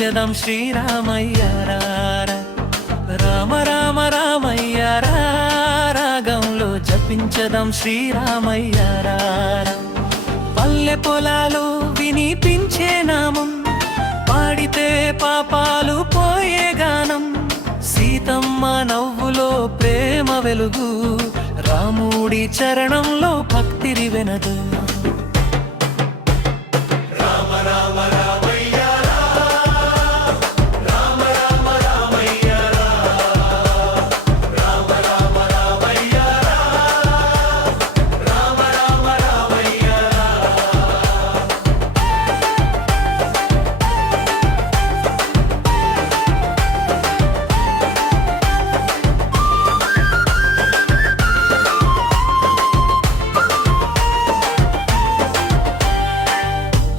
జపించదం శ్రీరామయ్య రామ రామ రామయ్య రాగంలో జపించదం శ్రీరామయ్య పల్లె పొలాలు వినిపించే నామం పాడితే పాపాలు పోయే గానం సీతమ్మ నవ్వులో ప్రేమ వెలుగు రాముడి చరణంలో భక్తి రివెనదు రామ రామ రామయ్య రామ రామ రామయ్య రామ రామ రామయ్య రామ రామ రామయ్య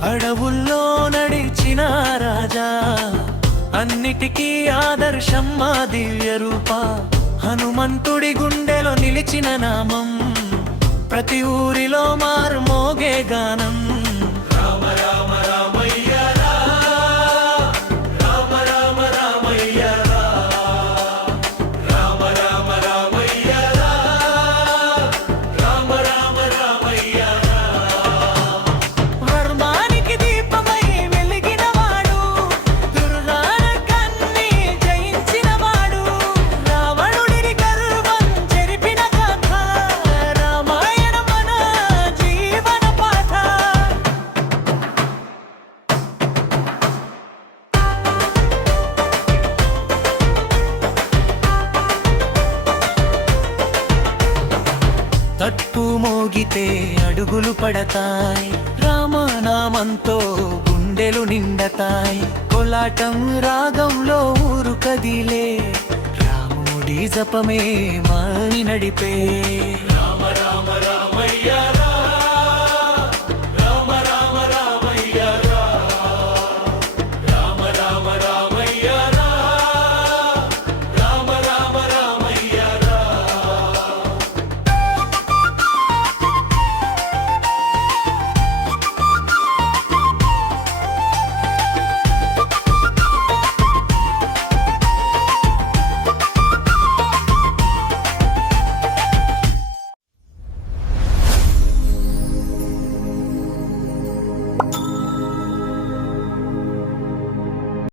అడవుల్లో నడిచిన రాజా అన్నిటికీ ఆదర్శం మా దివ్య రూప హనుమంతుడి గుండెలో నిలిచిన నామం ప్రతి ఊరిలో మారుమోగే గానం రామ రామ రామయ్య రామ రామ రామయ్య రామ రామ రామయ్య రామ రామ రామయ్య వర్మానికి దీపమై వెలిగినవాడు దుర్గాల కన్ని జయించినవాడు రావణుడిని గర్వం చెరిపిన కథ రామాయణ మన జీవన పాఠ తట్టు మోగితే అడుగులు పడతాయి రామనామంతో గుండెలు నిండతాయి కోలాటం రాగంలో ఊరు కదిలే రాముడి జపమే మాని నడిపే రామ రామ రామయ్య